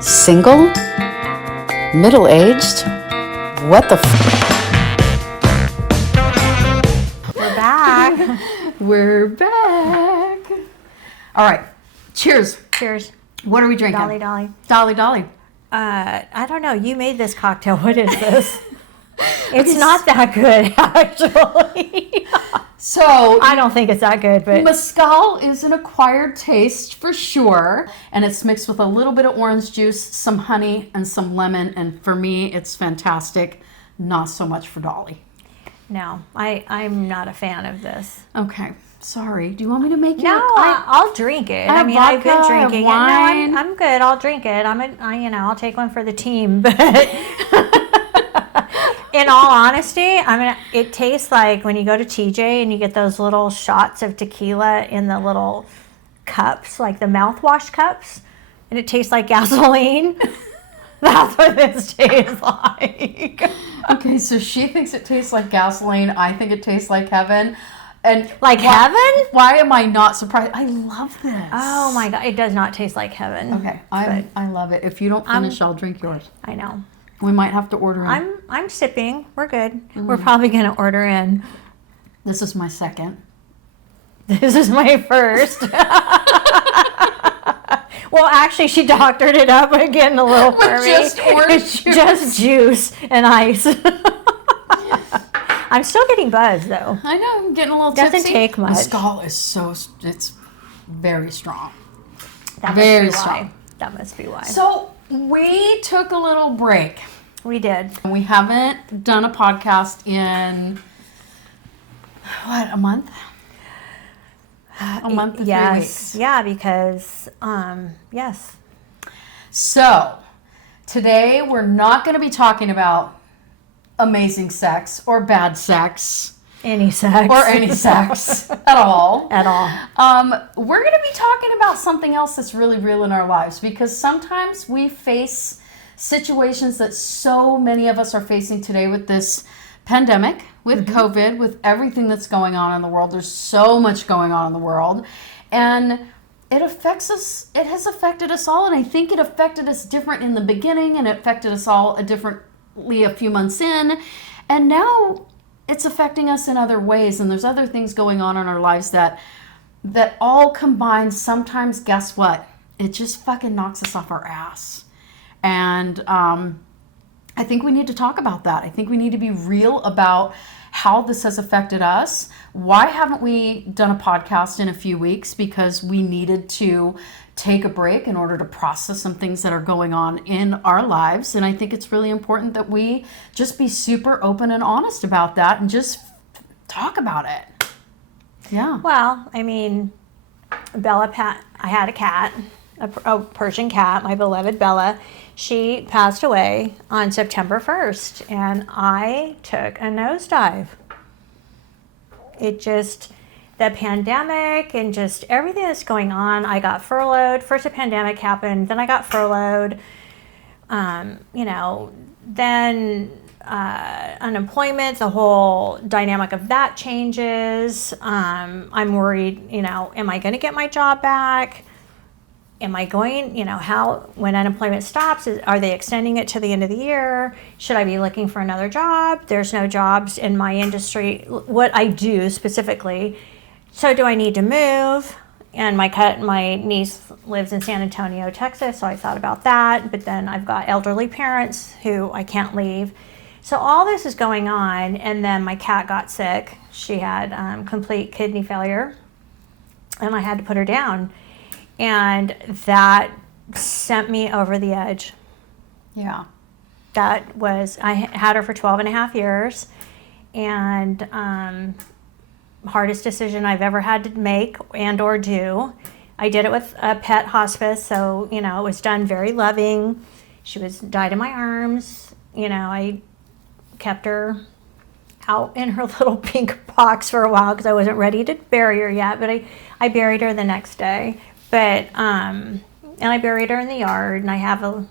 Single? Middle-aged? What the We're back. We're back. All right. Cheers. Cheers. What are we drinking? Dolly, Dolly. Dolly, Dolly. I don't know. You made this cocktail. What is this? It's not that good, actually. So I don't think it's that good, but mezcal is an acquired taste for sure, and it's mixed with a little bit of orange juice, some honey, and some lemon. And for me, it's fantastic. Not so much for Dolly. no, I'm not a fan of this. Okay. Sorry. Do you want me to make you? No, I'll drink it. I have I've been vodka, I have drinking it. wine. No, I'm good. I'll drink it. I'll take one for the team. But in all honesty, it tastes like when you go to TJ and you get those little shots of tequila in the little cups, like the mouthwash cups, and it tastes like gasoline. That's what this tastes like. Okay, so she thinks it tastes like gasoline. I think it tastes like heaven. And Like heaven? Why am I not surprised? I love this. Oh my God, it does not taste like heaven. Okay, I love it. If you don't finish, I'll drink yours. I know. We might have to order in. I'm sipping. We're good. We're probably gonna order in. This is my second. This is my first. Well, actually, she doctored it up again a little for me. Just orange juice. Just juice and ice. I'm still getting buzzed though. I know, I'm getting a little Doesn't tipsy. take much. Mezcal is it's very strong. That Very must be strong. why. That must be why. So we took a little break. We did. We haven't done a podcast in, what, a month? A month and 3 weeks. Yeah, because, yes. So, today we're not going to be talking about amazing sex or bad sex Any sex. or any sex at all. At all. We're going to be talking about something else that's really real in our lives, because sometimes we face situations that so many of us are facing today with this pandemic, with COVID, with everything that's going on in the world. There's so much going on in the world, and it affects us. It has affected us all, and I think it affected us different in the beginning, and it affected us all differently a few months in, and now it's affecting us in other ways, and there's other things going on in our lives that all combined. Sometimes, guess what? It just fucking knocks us off our ass. And I think we need to talk about that. I think we need to be real about how this has affected us. Why haven't we done a podcast in a few weeks? Because we needed to take a break in order to process some things that are going on in our lives. And I think it's really important that we just be super open and honest about that and just talk about it. Yeah. Well, I mean, I had a cat, a Persian cat, my beloved Bella. She passed away on September 1st, and I took a nosedive. The pandemic and just everything that's going on, I got furloughed. First the pandemic happened, then I got furloughed. Then unemployment, the whole dynamic of that changes. I'm worried, am I going to get my job back? Am I going, when unemployment stops, are they extending it to the end of the year? Should I be looking for another job? There's no jobs in my industry, what I do specifically. So do I need to move? And my niece lives in San Antonio, Texas, so I thought about that. But then I've got elderly parents who I can't leave. So all this is going on, and then my cat got sick. She had complete kidney failure, and I had to put her down. And that sent me over the edge. Yeah. I had her for 12 and a half years, and hardest decision I've ever had to make and or do. I did it with a pet hospice, so, it was done very loving. She died in my arms. I kept her out in her little pink box for a while because I wasn't ready to bury her yet, but I buried her the next day. But, and I buried her in the yard, and I have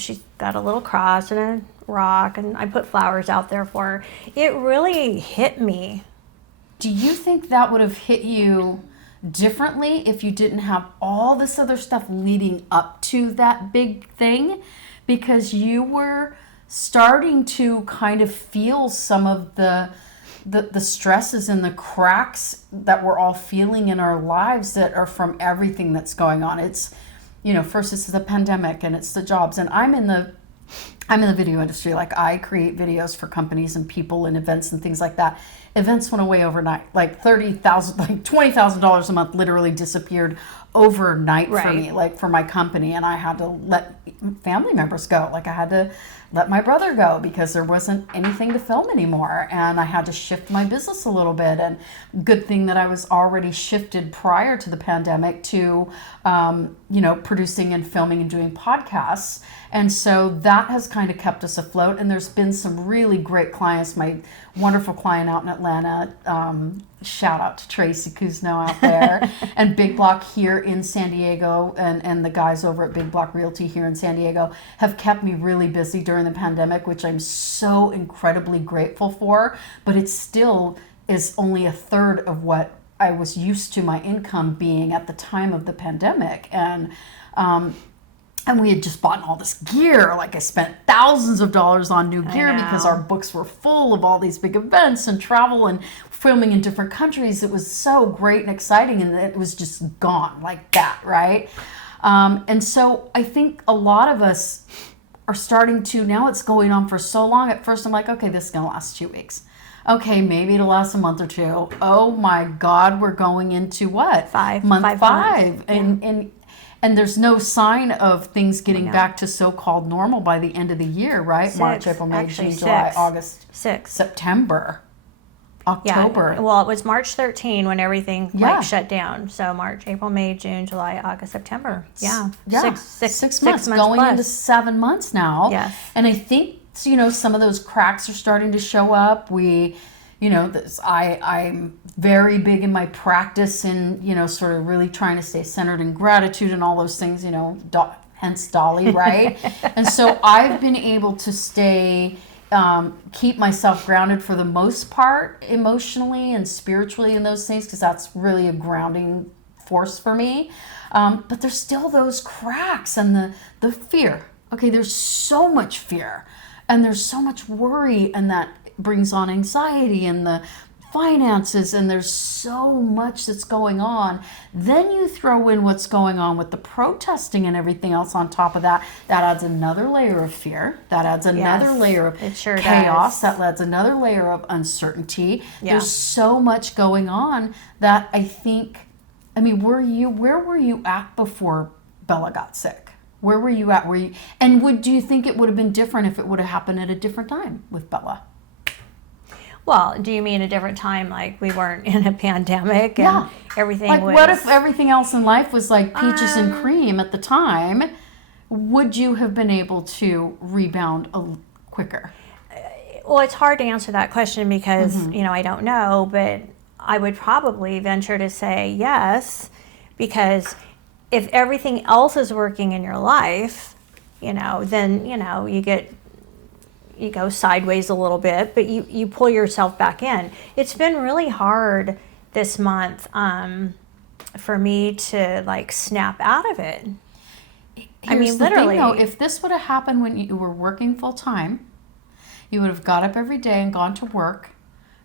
she's got a little cross and a rock, and I put flowers out there for her. It really hit me. Do you think that would have hit you differently if you didn't have all this other stuff leading up to that big thing, because you were starting to kind of feel some of the stresses and the cracks that we're all feeling in our lives that are from everything that's going on. It's, first it's the pandemic and it's the jobs, and I'm in the video industry. Like, I create videos for companies and people and events and things like that. Events went away overnight. Like $20,000 a month literally disappeared overnight for me, like for my company. And I had to let family members go. Like, I had to let my brother go because there wasn't anything to film anymore. And I had to shift my business a little bit. And good thing that I was already shifted prior to the pandemic to, producing and filming and doing podcasts. And so that has kind of kept us afloat. And there's been some really great clients. My wonderful client out in Atlanta, shout out to Tracy Kuzno out there, and Big Block here in San Diego, and the guys over at Big Block Realty here in San Diego have kept me really busy during the pandemic, which I'm so incredibly grateful for. But it still is only a third of what I was used to my income being at the time of the pandemic. And we had just bought all this gear. Like, I spent thousands of dollars on new gear because our books were full of all these big events and travel and filming in different countries. It was so great and exciting, and it was just gone like that, right? And so I think a lot of us are starting to, now it's going on for so long. At first I'm like, okay, this is going to last 2 weeks. Okay, maybe it'll last a month or two. Oh my God, we're going into what? Month five. And there's no sign of things getting back to so-called normal by the end of the year, right? March, April, May, June, July, August, September, October. Yeah. Well, it was March 13 when everything shut down. So March, April, May, June, July, August, September. Yeah. Six months going plus. into 7 months now. Yes. And I think, some of those cracks are starting to show up. I'm very big in my practice and, sort of really trying to stay centered in gratitude and all those things, hence Dolly, right? And so I've been able to keep myself grounded for the most part, emotionally and spiritually in those things, because that's really a grounding force for me. But there's still those cracks and the fear. Okay, there's so much fear and there's so much worry, and that brings on anxiety and the finances, and there's so much that's going on. Then you throw in what's going on with the protesting and everything else on top of that. That adds another layer of fear. That adds another layer of chaos. That adds another layer of uncertainty. Yeah. There's so much going on that I think, where were you at before Bella got sick? Where were you at? Do you think it would have been different if it would have happened at a different time with Bella? Well, do you mean a different time, like we weren't in a pandemic and everything was... What if everything else in life was like peaches and cream at the time? Would you have been able to rebound quicker? Well, it's hard to answer that question because, I don't know, but I would probably venture to say yes, because if everything else is working in your life, then, you go sideways a little bit, but you pull yourself back in. It's been really hard this month for me to snap out of it. Here's literally. The thing, though, if this would have happened when you were working full time, you would have got up every day and gone to work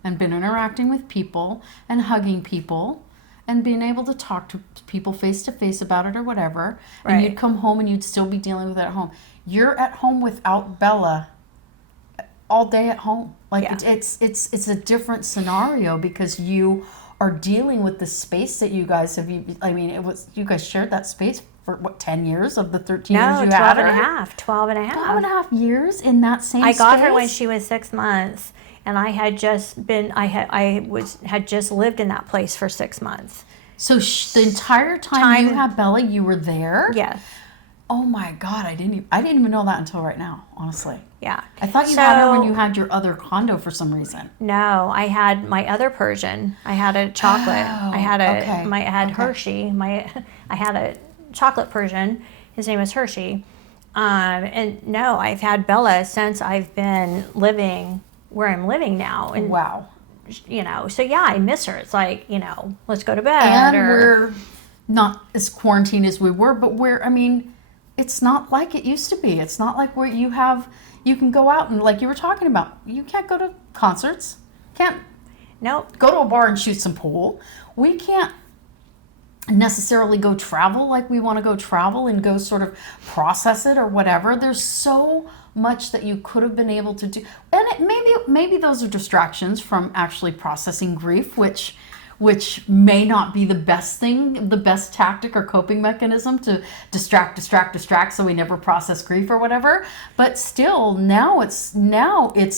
and been interacting with people and hugging people and being able to talk to people face to face about it or whatever. Right. And you'd come home and you'd still be dealing with it at home. You're at home without Bella all day at home. It's a different scenario because you are dealing with the space that you guys have. You guys shared that space for 10 years of the 13 years you had her? 12 and a half. 12 and a half years in that same space? I got her when she was 6 months, and I had just had just lived in that place for 6 months. So the entire time you had Bella, you were there? Yes. Oh my God, I didn't even know that until right now, honestly. Yeah. I thought you had her when you had your other condo for some reason. No, I had my other Persian. I had a chocolate. I had Hershey. I had a chocolate Persian. His name is Hershey. And no, I've had Bella since I've been living where I'm living now. And wow. so yeah, I miss her. It's like, let's go to bed. And we're not as quarantined as we were, but it's not like it used to be. It's not like where you can go out and, like you were talking about, you can't go to concerts, can't go to a bar and shoot some pool. We can't necessarily go travel like we want to go travel and go sort of process it or whatever. There's so much that you could have been able to do, and maybe those are distractions from actually processing grief, which may not be the best tactic or coping mechanism, to distract so we never process grief or whatever. But still, now it's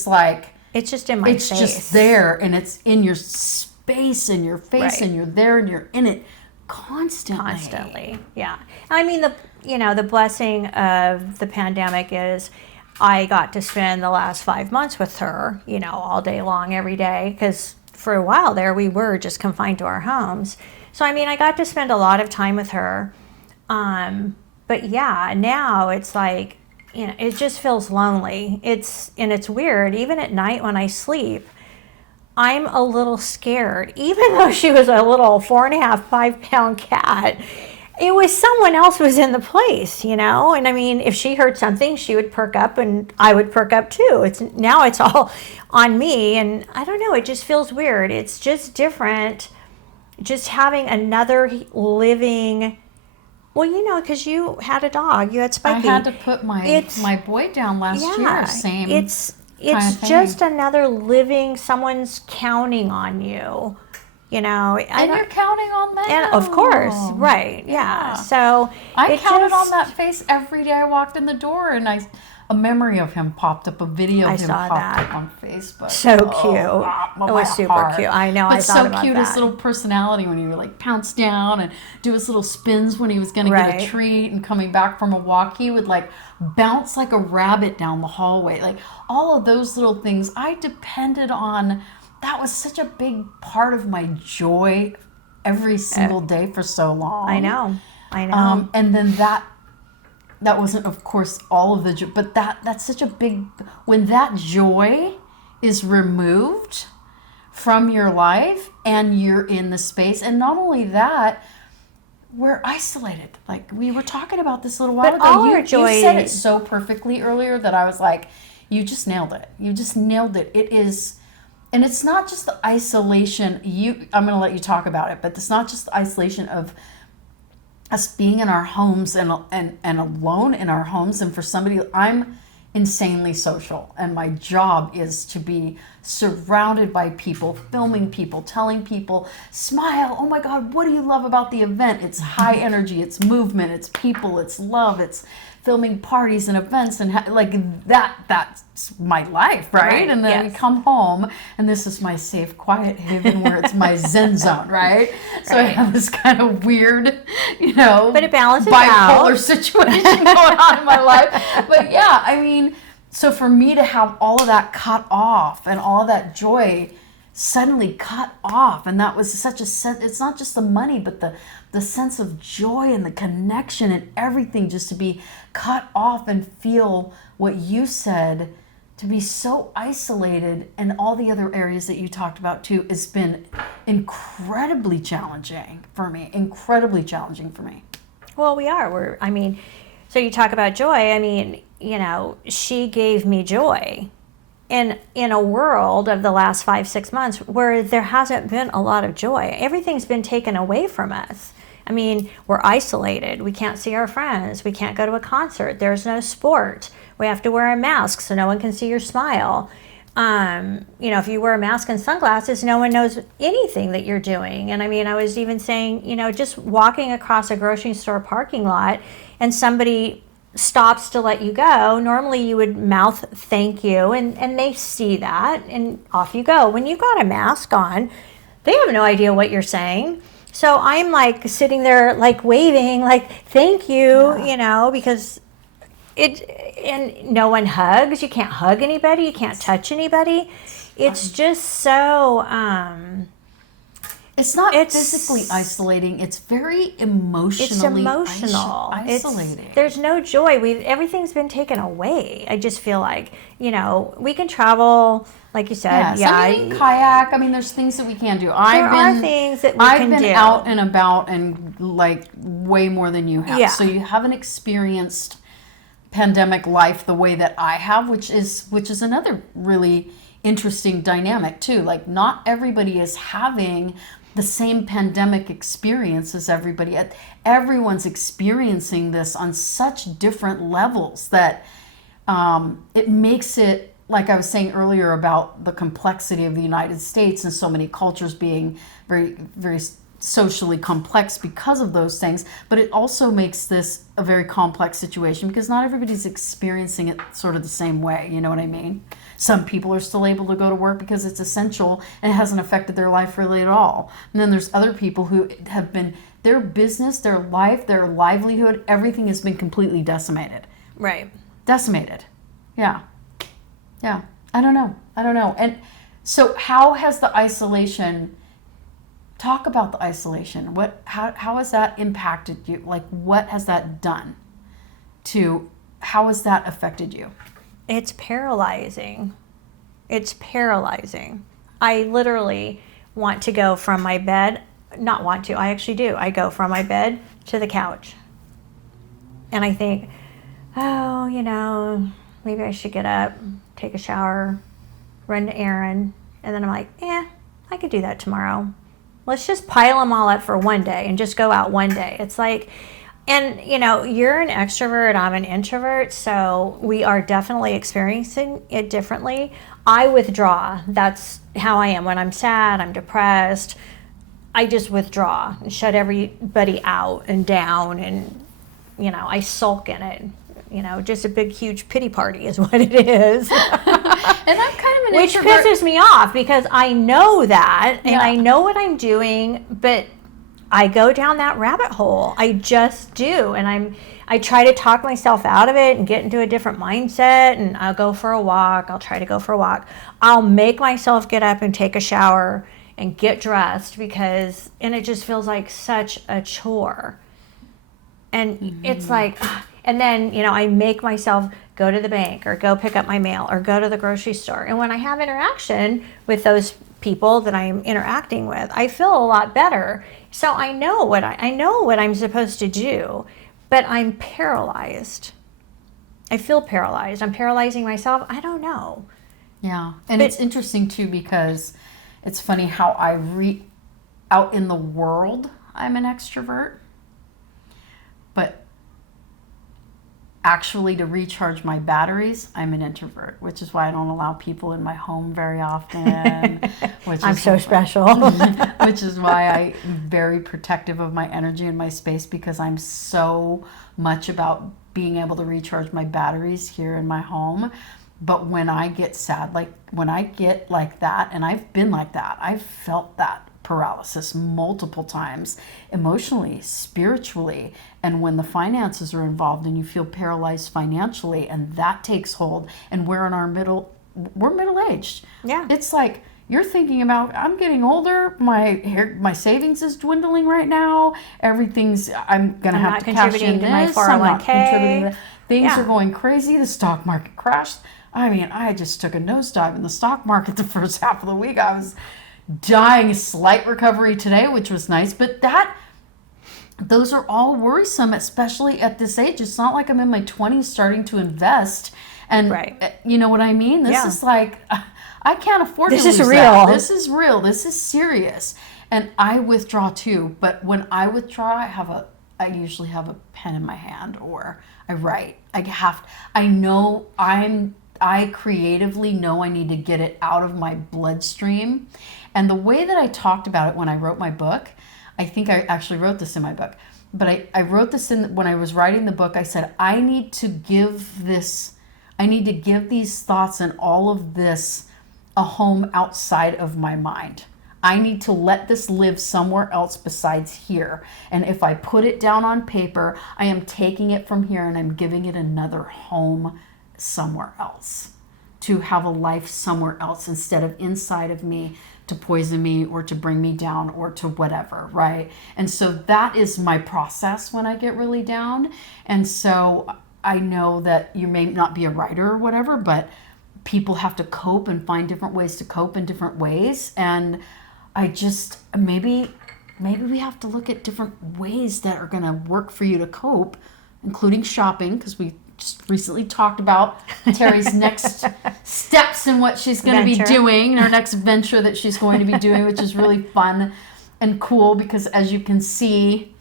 like it's just in my face. It's just there, and it's in your space, in your face, right. and you're there, and you're in it constantly. Yeah. I mean, the blessing of the pandemic is I got to spend the last 5 months with her, all day long, every day, because for a while there we were just confined to our homes. So I mean, I got to spend a lot of time with her. But yeah, now it's like, it just feels lonely. It's weird. Even at night when I sleep, I'm a little scared, even though she was a little 4.5, 5-pound cat. It was someone else was in the place, And I mean, if she heard something, she would perk up, and I would perk up too. Now it's all on me, and I don't know. It just feels weird. It's just different, just having another living. Well, because you had a dog, you had Spiky. I had to put my boy down last year. Same. It's just another living, someone's counting on you, And you're counting on them. And of course, right, yeah. So I counted on that face every day I walked in the door, and a memory of him popped up, a video of him popped up on Facebook. So cute. It was super cute. I know, I thought about that. But so cute, his little personality when he would like pounce down and do his little spins when he was going to get a treat, and coming back from a walk, he would like bounce like a rabbit down the hallway. Like all of those little things I depended on. That was such a big part of my joy every single day for so long. I know. And then that wasn't, of course, all of the joy, but that's such a big, when that joy is removed from your life and you're in the space, and not only that, we're isolated. Like we were talking about this a little while ago. You said it so perfectly earlier that I was like, you just nailed it. You just nailed it. It is, and it's not just the isolation. I'm going to let you talk about it, but it's not just the isolation of us being in our homes and alone in our homes. And for somebody, I'm insanely social, and my job is to be surrounded by people, filming people, telling people, smile, oh my God, what do you love about the event? It's high energy, it's movement, it's people, it's love, it's filming parties and events, and that's my life, right? And then we come home, and this is my safe, quiet haven where it's my zen zone, right? So I have this kind of weird, but it balances bipolar out. situation going on in my life. But yeah, I mean, so for me to have all of that cut off and all of that joy suddenly cut off, and that was such a sense, it's not just the money, but the sense of joy and the connection and everything, just to be cut off and feel what you said, to be so isolated, and all the other areas that you talked about too, has been incredibly challenging for me. Well, so you talk about joy. She gave me joy in a world of the last 5-6 months where there hasn't been a lot of joy. Everything's been taken away from us. We're isolated. We can't see our friends. We can't go to a concert. There's no sport. We have to wear a mask so no one can see your smile. If you wear a mask and sunglasses, no one knows anything that you're doing. And I was even saying, just walking across a grocery store parking lot and somebody stops to let you go, normally you would mouth thank you, and they see that, and off you go. When you got a mask on, they have no idea what you're saying. So I'm like sitting there like waving, like thank you, because and no one hugs. You can't hug anybody. You can't touch anybody. It's just so, It's not It's- physically isolating. It's very emotionally It's emotional. isolating. There's no joy. Everything's been taken away. I just feel like, we can travel, like you said. Yeah, you can kayak. I mean, there's things that we can do. There are things that we can do. I've been out and about and like way more than you have. Yeah. So you haven't experienced pandemic life the way that I have, which is another really interesting dynamic too. Like, not everybody is having the same pandemic experience as everybody. Everyone's experiencing this on such different levels that it makes it, like I was saying earlier about the complexity of the United States and so many cultures being very, very socially complex because of those things. But it also makes this a very complex situation because not everybody's experiencing it sort of the same way. You know what I mean? Some people are still able to go to work because it's essential and it hasn't affected their life really at all. And then there's other people who have been, their business, their life, their livelihood, everything has been completely decimated. Right. Decimated. Yeah. Yeah. I don't know. And so how has the isolation, talk about the isolation. How has that impacted you? Like, what has that done how has that affected you? It's paralyzing. I literally want to go from my bed, not want to, I actually do. I go from my bed to the couch. And I think, maybe I should get up, take a shower, run to Aaron. And then I'm like, I could do that tomorrow. Let's just pile them all up for one day and just go out one day. It's like, and you're an extrovert, I'm an introvert, so we are definitely experiencing it differently. I withdraw. That's how I am. When I'm sad, I'm depressed, I just withdraw and shut everybody out and down, and I sulk in it. Just a big, huge pity party is what it is. And I'm kind of an Which introvert. pisses me off because I know that and I know what I'm doing, but I go down that rabbit hole. I just do. And I try to talk myself out of it and get into a different mindset, and I'll go for a walk. I'll try to go for a walk. I'll make myself get up and take a shower and get dressed and it just feels like such a chore. And it's like, and then, I make myself go to the bank or go pick up my mail or go to the grocery store. And when I have interaction with those people that I'm interacting with, I feel a lot better. So I know what I'm supposed to do, but I'm paralyzed. I feel paralyzed. I'm paralyzing myself. I don't know. Yeah. And it's interesting too, because it's funny how out in the world, I'm an extrovert, but actually to recharge my batteries, I'm an introvert, which is why I don't allow people in my home very often. I'm so special. Which is why I'm very protective of my energy and my space, because I'm so much about being able to recharge my batteries here in my home. But when I get sad, like when I get like that, and I've been like that, I've felt that paralysis multiple times, emotionally, spiritually, and when the finances are involved and you feel paralyzed financially and that takes hold, and we're middle-aged. Yeah. It's like you're thinking about, I'm getting older, my savings is dwindling right now, I'm gonna have to cash in to my this, I'm not 401k. contributing to that. Things Yeah. are going crazy, the stock market crashed. I mean, I just took a nosedive in the stock market the first half of the week. I was dying. A slight recovery today, which was nice, but those are all worrisome, especially at this age. It's not like I'm in my 20s starting to invest, and you know what I mean? This is like, I can't afford to lose This is real. that. This is real. This is serious. And I withdraw too, but when I withdraw, I usually have a pen in my hand, or I write. I creatively know I need to get it out of my bloodstream. And the way that I talked about it when I wrote my book, I think I actually wrote this in my book, but I wrote this when I was writing the book. I said, I need to give these thoughts and all of this a home outside of my mind. I need to let this live somewhere else besides here. And if I put it down on paper, I am taking it from here and I'm giving it another home somewhere else, to have a life somewhere else instead of inside of me, to poison me or to bring me down or to whatever, right? And so that is my process when I get really down. And so I know that you may not be a writer or whatever, but people have to cope and find different ways to cope in different ways. And I just, maybe we have to look at different ways that are going to work for you to cope, including shopping, because we just recently talked about Terry's next steps and what she's going to be doing, her next venture that she's going to be doing, which is really fun and cool because, as you can see,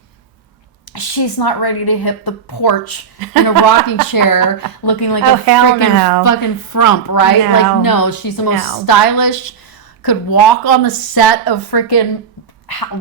she's not ready to hit the porch in a rocking chair looking like a freaking fucking frump, right? No. Like, no, she's the most stylish, could walk on the set of freaking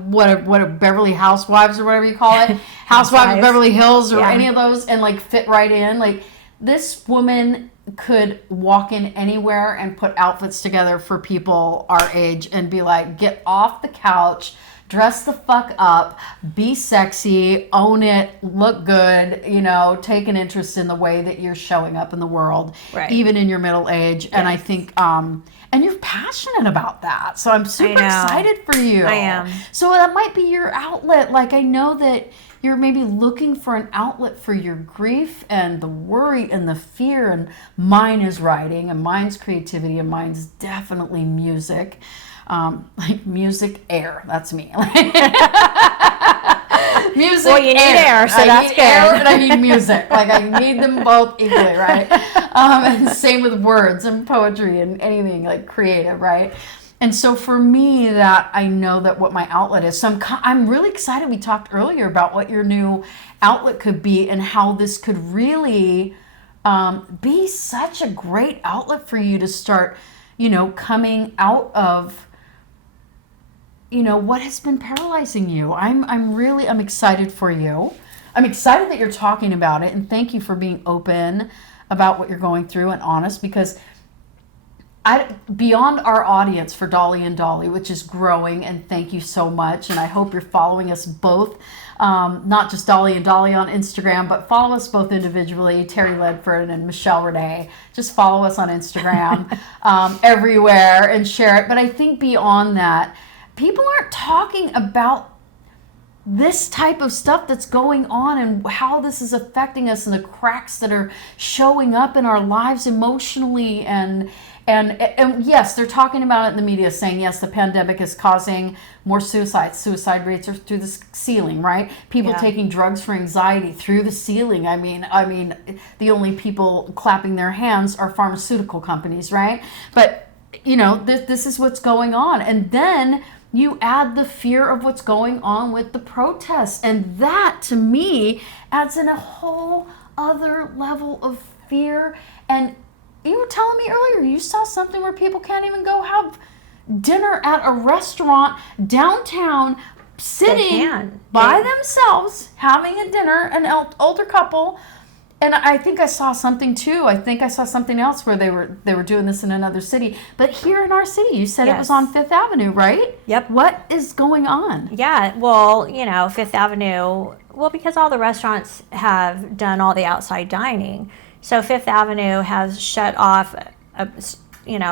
what Beverly Housewives or whatever you call it, Housewives of Beverly Hills or any of those, and like fit right in. Like, this woman could walk in anywhere and put outfits together for people our age and be like, get off the couch, dress the fuck up, be sexy, own it, look good, you know, take an interest in the way that you're showing up in the world, even in your middle age. And I think and you're passionate about that. So I'm super excited for you. I am. So that might be your outlet. Like, I know that you're maybe looking for an outlet for your grief and the worry and the fear. And mine is writing, and mine's creativity, and mine's definitely music. Like music, air. That's me. Music, well, you need air, so that's good. Air and I need music. Like, I need them both equally, right? And same with words and poetry and anything like creative, right? And so for me, that I know that what my outlet is. So I'm really excited. We talked earlier about what your new outlet could be and how this could really be such a great outlet for you to start, you know, coming out of, you know, what has been paralyzing you. I'm excited for you. I'm excited that you're talking about it, and thank you for being open about what you're going through and honest, because beyond our audience for Dolly and Dalai, which is growing, and thank you so much, and I hope you're following us both, not just Dolly and Dalai on Instagram, but follow us both individually, Terry Ledford and Michelle Renee. Just follow us on Instagram everywhere and share it. But I think beyond that, people aren't talking about this type of stuff that's going on and how this is affecting us and the cracks that are showing up in our lives emotionally. And yes, they're talking about it in the media, saying, yes, the pandemic is causing more suicides. Suicide rates are through the ceiling, right? People taking drugs for anxiety through the ceiling. I mean, the only people clapping their hands are pharmaceutical companies, right? But, you know, this is what's going on. And then you add the fear of what's going on with the protests. And that, to me, adds in a whole other level of fear. And you were telling me earlier, you saw something where people can't even go have dinner at a restaurant downtown, sitting by themselves, having a dinner, an older couple. And I think I saw something too. I think I saw something else where they were doing this in another city. But here in our city, you said it was on Fifth Avenue, right? Yep. What is going on? Yeah, well, you know, Fifth Avenue, well, because all the restaurants have done all the outside dining. So Fifth Avenue has shut off a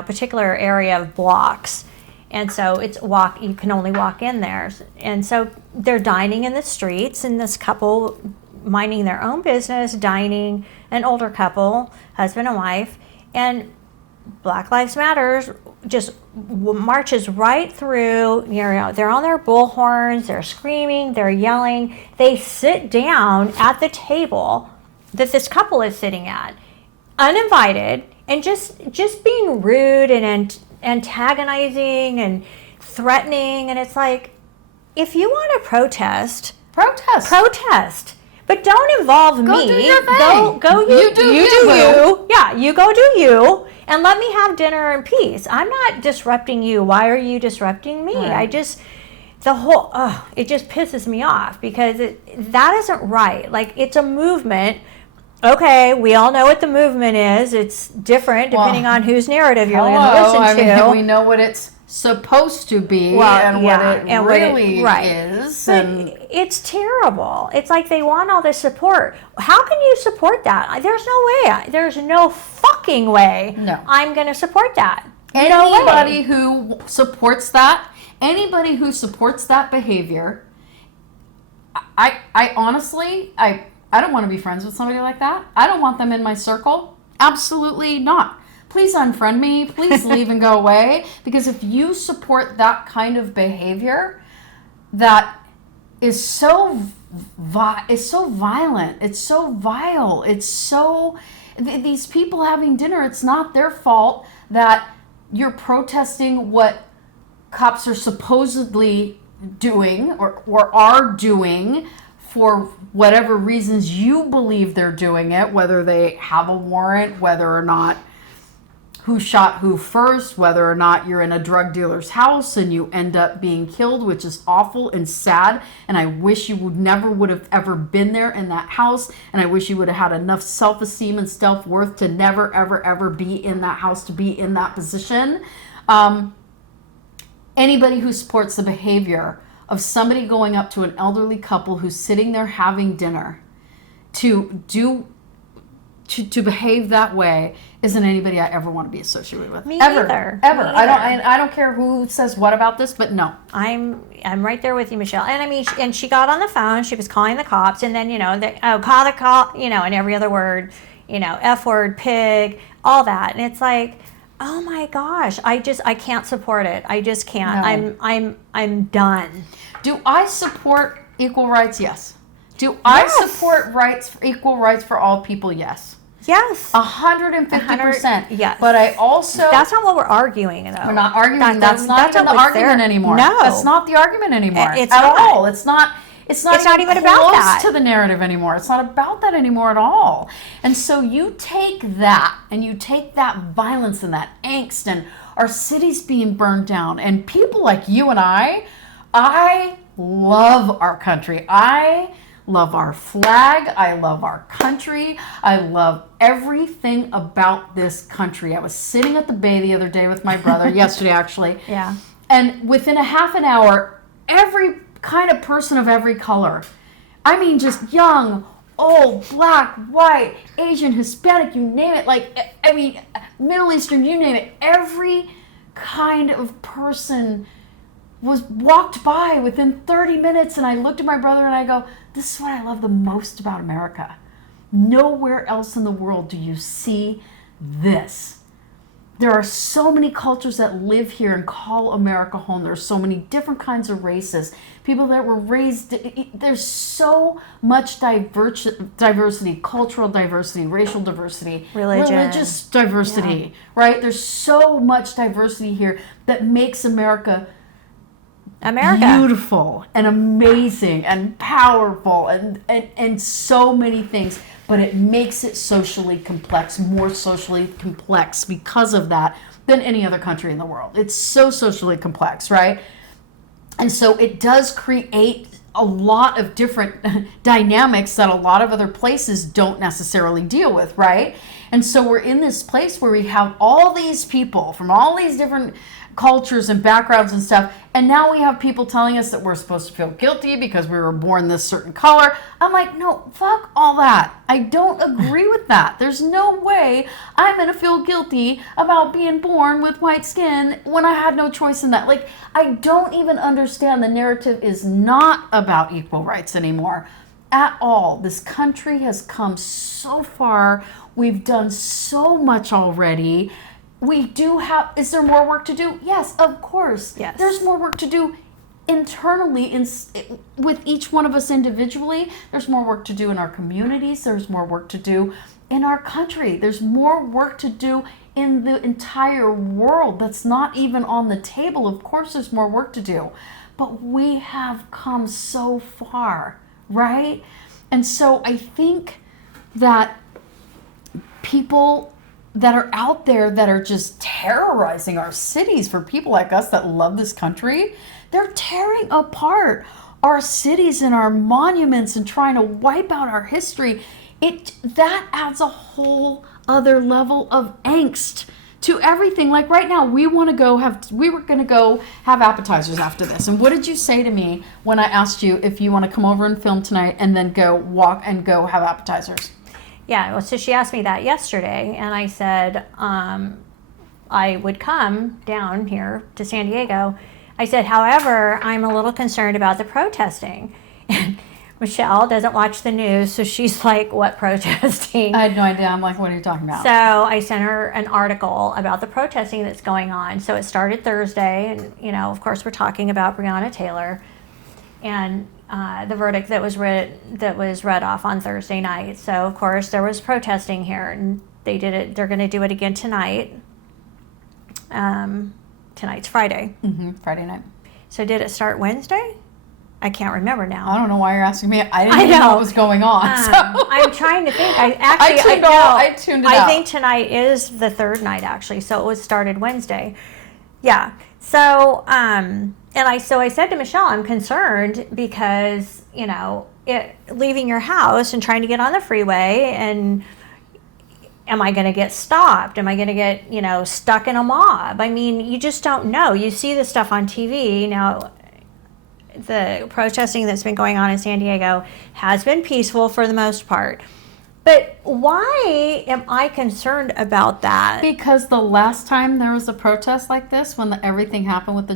particular area of blocks. And so you can only walk in there. And so they're dining in the streets, and this couple minding their own business, dining, an older couple, husband and wife, and Black Lives Matters just marches right through. You know, they're on their bullhorns, they're screaming, they're yelling. They sit down at the table that this couple is sitting at, uninvited, and just being rude and antagonizing and threatening. And it's like, if you want to protest. But don't involve me. Go do your thing. Go you do you. Yeah, you go do you, and let me have dinner in peace. I'm not disrupting you. Why are you disrupting me? Right. It just pisses me off, because that isn't right. Like, it's a movement. Okay, we all know what the movement is. It's different depending on whose narrative you're going to listen to. We know what it's supposed to be and what it really is. But it's terrible. It's like they want all this support. How can you support that? There's no way. There's no fucking way I'm going to support that. Anybody who supports that, behavior, I honestly, I don't want to be friends with somebody like that. I don't want them in my circle. Absolutely not. Please unfriend me. Please leave and go away. Because if you support that kind of behavior that is so violent, it's so vile, these people having dinner, it's not their fault that you're protesting what cops are supposedly doing or are doing for whatever reasons you believe they're doing it, whether they have a warrant, whether or not who shot who first, whether or not you're in a drug dealer's house and you end up being killed, which is awful and sad. And I wish you would have ever been there in that house. And I wish you would have had enough self-esteem and self-worth to never, ever, ever be in that house, to be in that position. Anybody who supports the behavior of somebody going up to an elderly couple who's sitting there having dinner to behave that way isn't anybody I ever want to be associated with. Me ever, either. ever. Me I don't care who says what about this, but no. I'm right there with you, Michelle. And I mean, and she got on the phone. She was calling the cops, and then call the cop, and every other word, F word, pig, all that, and it's like, oh my gosh, I can't support it. I just can't. No. I'm done. Do I support equal rights? Yes. Do I support equal rights for all people? Yes. Yes. 150%. Yes. But I also... That's not what we're arguing, though. We're not arguing. That's not even the argument anymore. No. That's not the argument anymore. It's at not. all. It's not even about close that. to the narrative anymore. It's not about that anymore at all. And so you take that and you take that violence and that angst and our cities being burned down and people like you and I love our country. I love our flag. I love our country. I love everything about this country. I was sitting at the bay the other day with my brother, yesterday actually. Yeah. And within a half an hour, every kind of person of every color, I mean just young, old, black, white, Asian, Hispanic, you name it, Middle Eastern, you name it, every kind of person was walked by within 30 minutes, and I looked at my brother and I go, this is what I love the most about America. Nowhere else in the world do you see this. There are so many cultures that live here and call America home. There's so many different kinds of races. People that were raised, there's so much diversity, cultural diversity, racial diversity, religious diversity, right? There's so much diversity here that makes America beautiful and amazing and powerful and so many things, but it makes it more socially complex because of that than any other country in the world. It's so socially complex, right? And so it does create a lot of different dynamics that a lot of other places don't necessarily deal with, right? And so we're in this place where we have all these people from all these different cultures and backgrounds and stuff, and now we have people telling us that we're supposed to feel guilty because we were born this certain color. I'm like, no, fuck all that. I don't agree with that. There's no way I'm gonna feel guilty about being born with white skin when I had no choice in that. Like, I don't even understand. The narrative is not about equal rights anymore at all. This country has come so far. We've done so much already. Is there more work to do? Yes, of course. Yes. There's more work to do internally with each one of us individually. There's more work to do in our communities. There's more work to do in our country. There's more work to do in the entire world that's not even on the table. Of course, there's more work to do. But we have come so far, right? And so I think that people that are out there that are just terrorizing our cities, for people like us that love this country, they're tearing apart our cities and our monuments and trying to wipe out our history. That adds a whole other level of angst to everything. Like right now, we were going to go have appetizers after this. And what did you say to me when I asked you if you want to come over and film tonight and then go walk and go have appetizers? Yeah, well, so she asked me that yesterday, and I said, I would come down here to San Diego. I said, however, I'm a little concerned about the protesting. And Michelle doesn't watch the news, so she's like, what protesting? I had no idea. I'm like, what are you talking about? So I sent her an article about the protesting that's going on. So it started Thursday, and of course, we're talking about Breonna Taylor and the verdict that was read off on Thursday night. So of course, there was protesting here, and they did it. They're going to do it again tonight. Tonight's Friday. Friday night. So did it start Wednesday? I can't remember now. I don't know why you're asking me. I didn't even know what was going on. So. I'm trying to think. I tuned it out. I think tonight is the third night, actually. So it was started Wednesday. Yeah. So I said to Michelle, I'm concerned because leaving your house and trying to get on the freeway, and am I going to get stopped? Am I going to get stuck in a mob? I mean, you just don't know. You see this stuff on TV now. The protesting that's been going on in San Diego has been peaceful for the most part. But why am I concerned about that? Because the last time there was a protest like this, when everything happened with the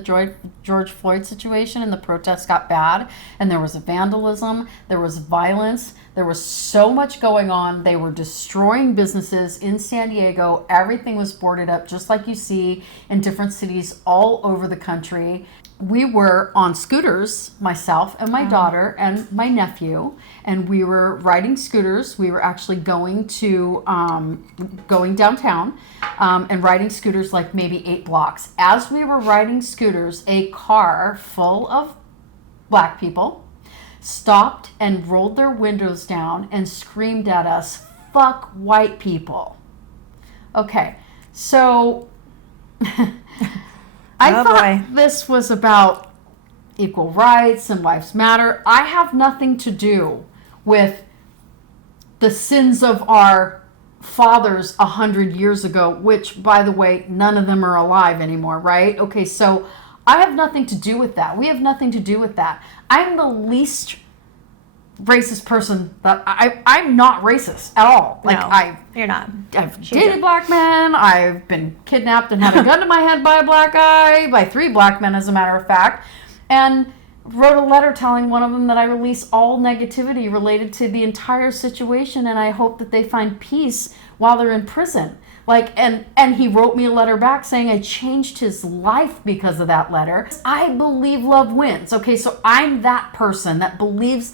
George Floyd situation and the protests got bad and there was vandalism, there was violence, there was so much going on. They were destroying businesses in San Diego. Everything was boarded up, just like you see in different cities all over the country. We were on scooters, myself and my daughter and my nephew, and we were riding scooters. We were actually going downtown and riding scooters like maybe 8 blocks. As we were riding scooters, a car full of black people stopped and rolled their windows down and screamed at us, "Fuck white people." Okay, so I thought this was about equal rights and lives matter. I have nothing to do with the sins of our fathers 100 years ago, which, by the way, none of them are alive anymore, right? Okay, so I have nothing to do with that. We have nothing to do with that. I'm the least racist person that I'm not racist at all. Like, no, you're not. I've dated black men. I've been kidnapped and had a gun to my head by a black guy, by 3 black men, as a matter of fact, and wrote a letter telling one of them that I release all negativity related to the entire situation, and I hope that they find peace while they're in prison. And he wrote me a letter back saying I changed his life because of that letter. I believe love wins. Okay, so I'm that person that believes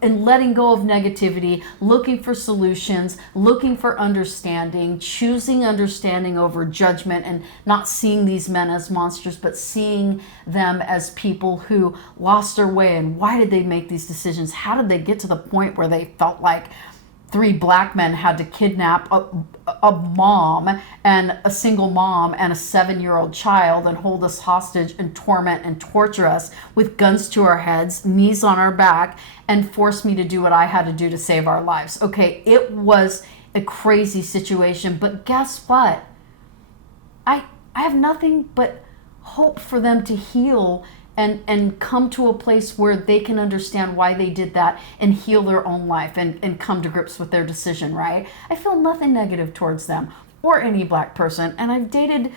in letting go of negativity, looking for solutions, looking for understanding, choosing understanding over judgment, and not seeing these men as monsters, but seeing them as people who lost their way. And why did they make these decisions? How did they get to the point where they felt like 3 black men had to kidnap a mom, and a single mom and a 7-year-old child, and hold us hostage and torment and torture us with guns to our heads, knees on our back, and force me to do what I had to do to save our lives. Okay, it was a crazy situation, but guess what? I have nothing but hope for them to heal and come to a place where they can understand why they did that and heal their own life and come to grips with their decision, right? I feel nothing negative towards them or any black person, and I've dated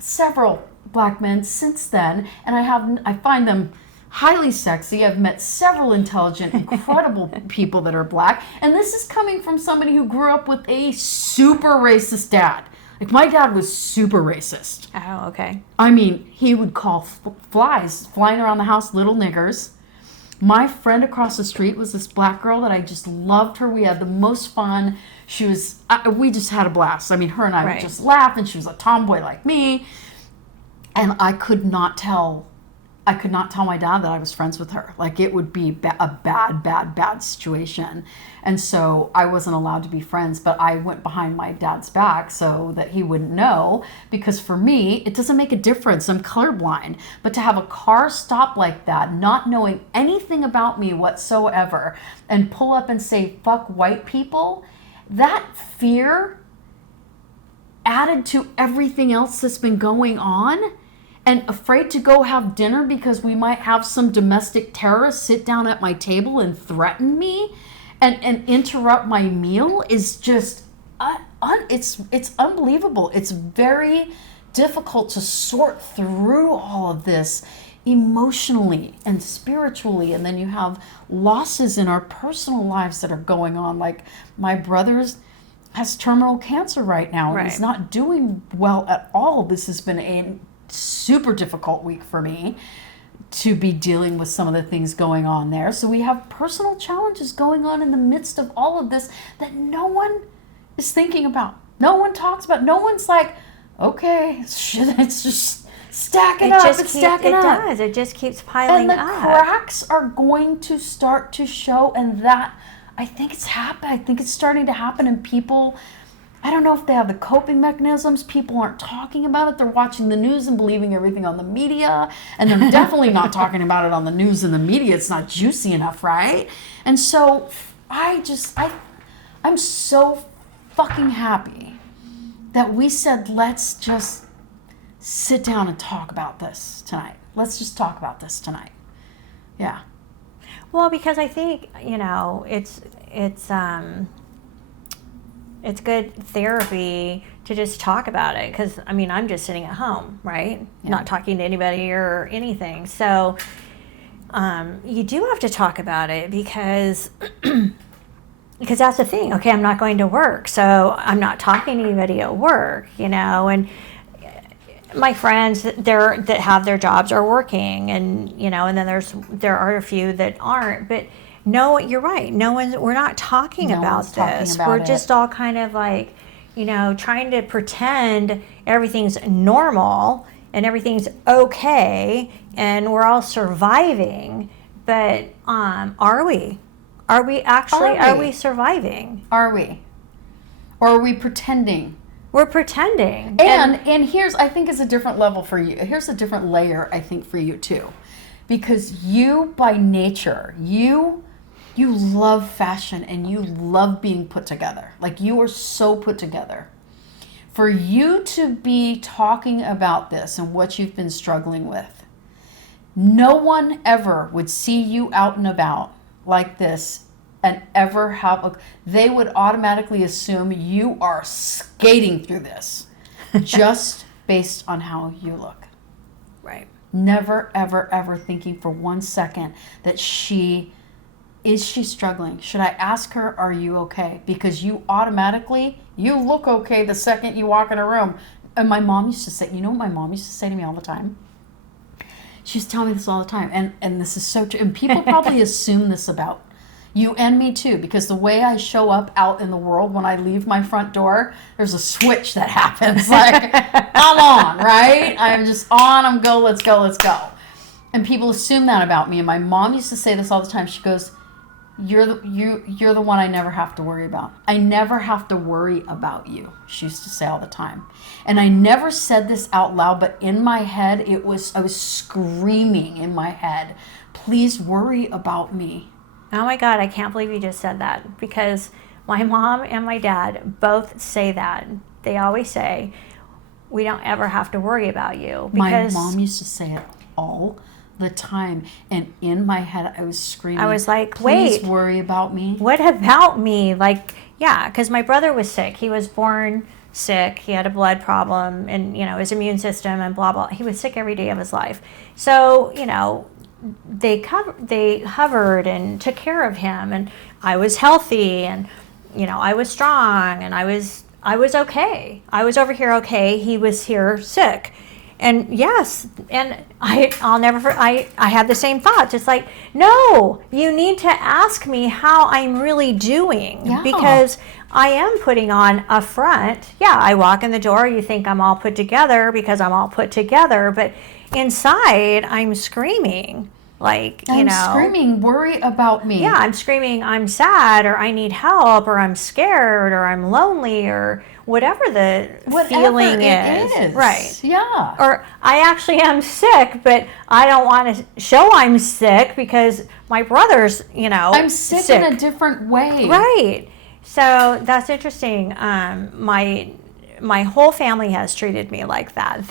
several black men since then, and I find them highly sexy. I've met several intelligent, incredible people that are black, and this is coming from somebody who grew up with a super racist dad. Like, my dad was super racist. Oh, okay. I mean, he would call flies flying around the house little niggers. My friend across the street was this black girl that I just loved her. We had the most fun. We just had a blast. I mean, her and I would just laugh, and she was a tomboy like me. And I could not tell my dad that I was friends with her. Like, it would be a bad situation. And so I wasn't allowed to be friends, but I went behind my dad's back so that he wouldn't know, because for me, it doesn't make a difference. I'm colorblind. But to have a car stop like that, not knowing anything about me whatsoever, and pull up and say, "Fuck white people," that fear added to everything else that's been going on. And afraid to go have dinner because we might have some domestic terrorist sit down at my table and threaten me and interrupt my meal is just it's unbelievable. It's very difficult to sort through all of this emotionally and spiritually, and then you have losses in our personal lives that are going on. Like my brother's has terminal cancer right now, and he's not doing well at all. This has been a super difficult week for me to be dealing with some of the things going on there. So we have personal challenges going on in the midst of all of this that no one is thinking about. No one talks about. No one's like, okay, it's just stacking up. It's stacking up. It does. It just keeps piling up. And the cracks are going to start to show, and that, I think it's happening. I think it's starting to happen, and people, I don't know if they have the coping mechanisms. People aren't talking about it. They're watching the news and believing everything on the media, and they're definitely not talking about it on the news and the media. It's not juicy enough, right? And so I'm so fucking happy that we said, let's just sit down and talk about this tonight. Let's just talk about this tonight. Yeah. Well, because I think, it's good therapy to just talk about it. Because, I'm just sitting at home, right? Yeah. Not talking to anybody or anything. So you do have to talk about it because that's the thing. Okay, I'm not going to work, so I'm not talking to anybody at work, and my friends that have their jobs are working, and and then there are a few that aren't. But no, you're right. We're not talking about this. We're just all kind of like, trying to pretend everything's normal and everything's okay, and we're all surviving. But are we? Are we actually? Are we surviving? Are we? Or are we pretending? We're pretending. And here's, I think, is a different level for you. Here's a different layer, I think, for you too. Because you, by nature, you love fashion and you love being put together. Like, you are so put together. For you to be talking about this and what you've been struggling with, no one ever would see you out and about like this and ever they would automatically assume you are skating through this just based on how you look. Right. Never, ever, ever thinking for 1 second that is she struggling? Should I ask her, are you okay? Because you look okay the second you walk in a room. And my mom used to say, what my mom used to say to me all the time? She used to tell me this all the time. And this is so true. And people probably assume this about you and me too, because the way I show up out in the world when I leave my front door, there's a switch that happens. Like, I'm on, right? I'm just on, let's go. And people assume that about me. And my mom used to say this all the time. She goes, you're the one I never have to worry about. I never have to worry about you, she used to say all the time. And I never said this out loud, but in my head, I was screaming in my head, please worry about me. Oh my God, I can't believe you just said that, because my mom and my dad both say that. They always say, we don't ever have to worry about you. Because my mom used to say it all the time, and in my head I was screaming, I was like, please wait, worry about me. What about me? Like, yeah, because my brother was sick. He was born sick. He had a blood problem and, his immune system and blah, blah. He was sick every day of his life. So, they hovered and took care of him, and I was healthy, and I was strong, and I was okay. I was over here okay. He was here sick. And yes, and I'll never I had the same thoughts. It's like, no, you need to ask me how I'm really doing, because I am putting on a front. Yeah, I walk in the door, you think I'm all put together because I'm all put together, but inside I'm screaming. Like, I'm screaming, worry about me. Yeah, I'm screaming, I'm sad, or I need help, or I'm scared, or I'm lonely, or whatever the feeling is. Right. Yeah. Or I actually am sick, but I don't want to show I'm sick because my brother's, I'm sick in a different way. Right. So that's interesting. My whole family has treated me like that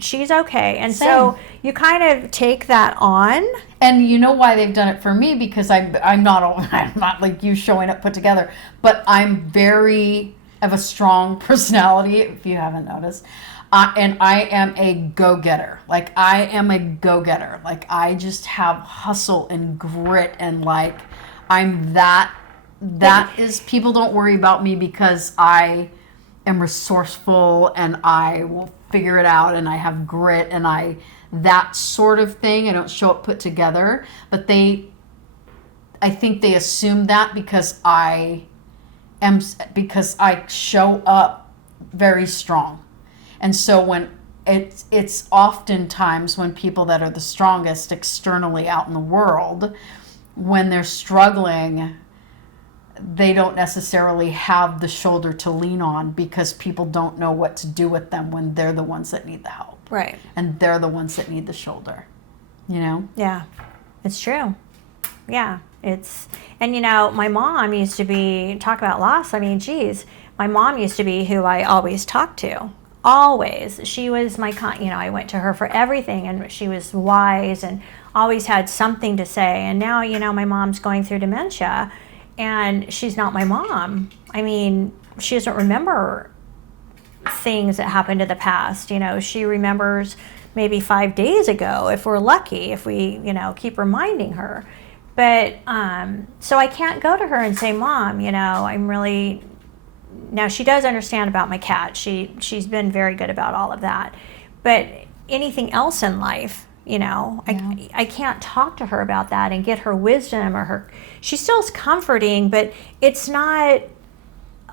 she's okay. And Same. So you kind of take that on. And you know why they've done it for me? Because I'm not like you showing up put together, but I'm very have a strong personality, if you haven't noticed. And I am a go-getter. Like, I am a go-getter. Like, I just have hustle and grit, and like, I'm that is, people don't worry about me because I am resourceful and I will figure it out and I have grit and that sort of thing. I don't show up put together, but I think they assume that because I show up very strong. And so when it's oftentimes when people that are the strongest externally out in the world, when they're struggling, they don't necessarily have the shoulder to lean on because people don't know what to do with them when they're the ones that need the help. Right. And they're the ones that need the shoulder, you know? Yeah, it's true. Yeah, and my mom used to be, talk about loss. I mean, geez, my mom used to be who I always talked to. Always. She was my, I went to her for everything, and she was wise and always had something to say. And now, my mom's going through dementia, and she's not my mom. I mean, she doesn't remember things that happened in the past. She remembers maybe 5 days ago, if we're lucky, if we, keep reminding her. But, so I can't go to her and say, Mom, I'm really, now she does understand about my cat. She's been very good about all of that. But anything else in life, I can't talk to her about that and get her wisdom or she still is comforting, but it's not,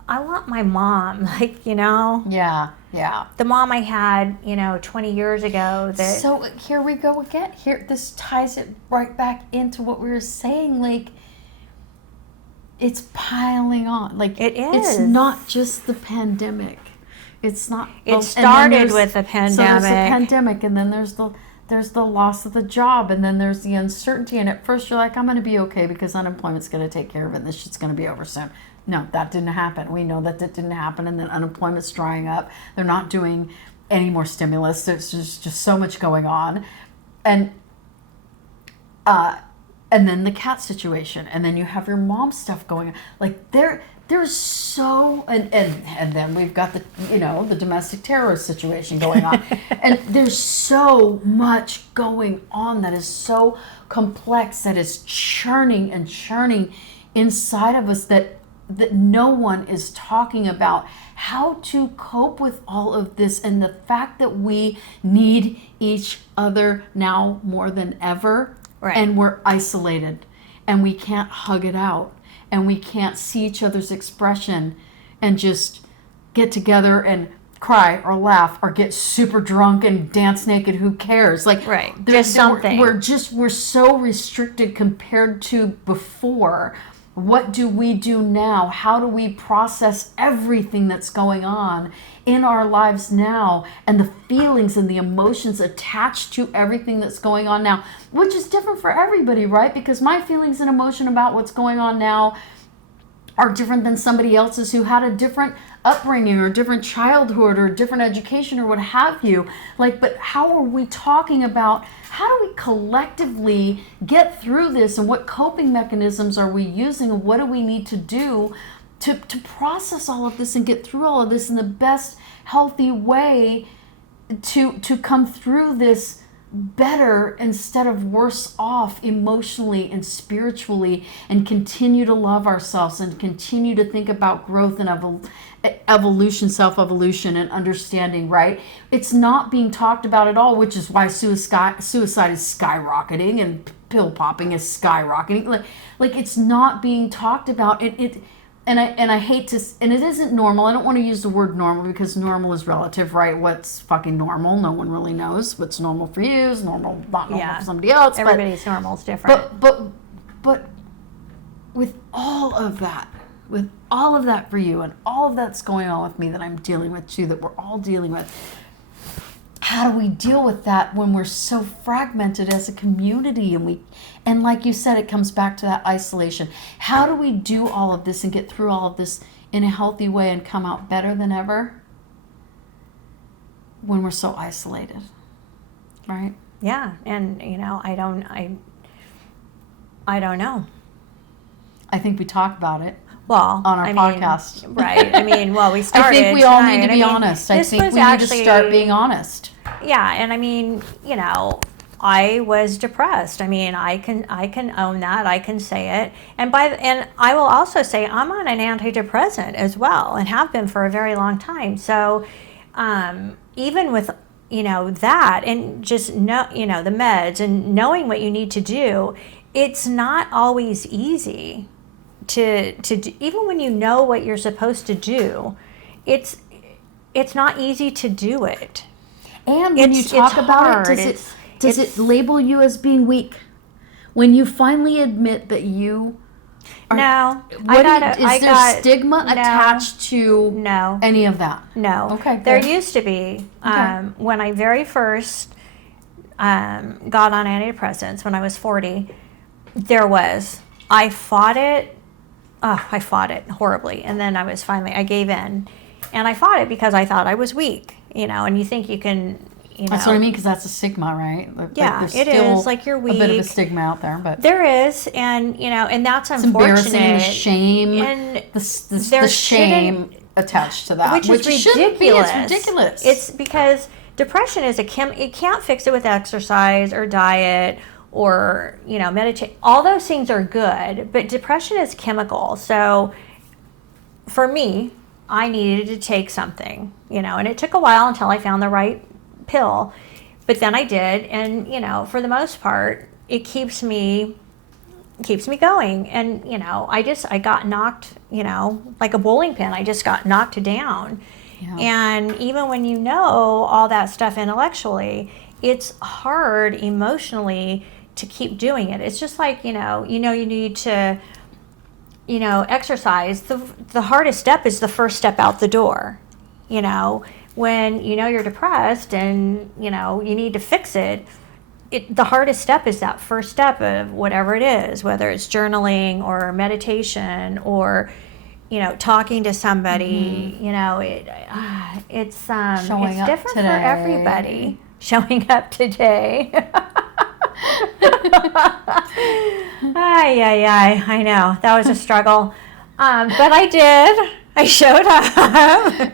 I want my mom, Yeah. the mom I had, 20 years ago. So here we go again. Here, this ties it right back into what we were saying. Like, it's piling on. Like, it is. It's not just the pandemic. It's not. It started with the pandemic. So there's the pandemic, and then there's the loss of the job, and then there's the uncertainty. And at first you're like, I'm going to be okay because unemployment's going to take care of it, and this shit's going to be over soon. No, that didn't happen. We know that didn't happen, and then unemployment's drying up. They're not doing any more stimulus. There's just so much going on, and then the cat situation, and then you have your mom stuff going on. Like there's so, and then we've got the domestic terrorist situation going on, and there's so much going on that is so complex, that is churning and churning inside of us, that no one is talking about how to cope with all of this, and the fact that we need each other now more than ever. Right. And we're isolated, and we can't hug it out, and we can't see each other's expression and just get together and cry or laugh or get super drunk and dance naked. Who cares? Like, right. Just something. We're so restricted compared to before. What do we do now? How do we process everything that's going on in our lives now, and the feelings and the emotions attached to everything that's going on now, which is different for everybody, right? Because my feelings and emotion about what's going on now are different than somebody else's who had a different upbringing or different childhood or different education or what have you. Like, but how are we talking about how do we collectively get through this, and what coping mechanisms are we using, and what do we need to do to process all of this and get through all of this in the best healthy way to come through this better instead of worse off emotionally and spiritually, and continue to love ourselves and continue to think about growth and evolution, self-evolution and understanding, right? It's not being talked about at all, which is why suicide is skyrocketing and pill popping is skyrocketing. Like it's not being talked about. And I hate to, and it isn't normal. I don't want to use the word normal because normal is relative, right? What's fucking normal? No one really knows. What's normal for you is normal, not normal for somebody else. Everybody's normal is different. But with all of that for you, and all of that's going on with me that I'm dealing with too, that we're all dealing with, how do we deal with that when we're so fragmented as a community? And like you said, it comes back to that isolation. How do we do all of this and get through all of this in a healthy way and come out better than ever when we're so isolated, right? Yeah, and I don't know. I think we talk about it. Well, on our I mean, podcast. Right. I mean, well, we started I think we all tonight. need to be I mean, honest. I this think was we need to actually- start being honest. Yeah, and I mean, you know, I was depressed. I mean, I can own that. I can say it. And I will also say I'm on an antidepressant as well, and have been for a very long time. So, even with, you know, that, and just know, you know, the meds and knowing what you need to do, it's not always easy to do, even when you know what you're supposed to do. It's not easy to do it. And when you talk about it, does it label you as being weak? When you finally admit that you are, No. is there stigma attached to any of that? No. Okay. There good. used to be. Okay. When I very first got on antidepressants when I was 40, there was. I fought it. I fought it horribly. And then I gave in. And I fought it because I thought I was weak, you know, and you think you can, you know. That's what I mean, because that's a stigma, right? Yeah, there's it still is. Like, you're weak. a bit of a stigma out there, but There is, and, you know, and that's it's unfortunate. embarrassing, and the shame, And the shame attached to that, which is shouldn't be. ridiculous. It's ridiculous. It's because depression is you can't fix it with exercise or diet or, you know, meditate. All those things are good, but depression is chemical. So for me, I needed to take something, you know, and it took a while until I found the right pill, but then I did, and, you know, for the most part, it keeps me going. And, you know, I got knocked, you know, like a bowling pin. I just got knocked down. Yeah. And even when you know all that stuff intellectually, it's hard emotionally to keep doing it. It's just like, you need to, you know, exercise. The hardest step is the first step out the door. You know, when you know you're depressed and, you know, you need to fix it, the hardest step is that first step of whatever it is, whether it's journaling or meditation or, you know, talking to somebody. You know, it's different today. for everybody. Showing up today. Ay, I know. That was a struggle. But I did. I showed up.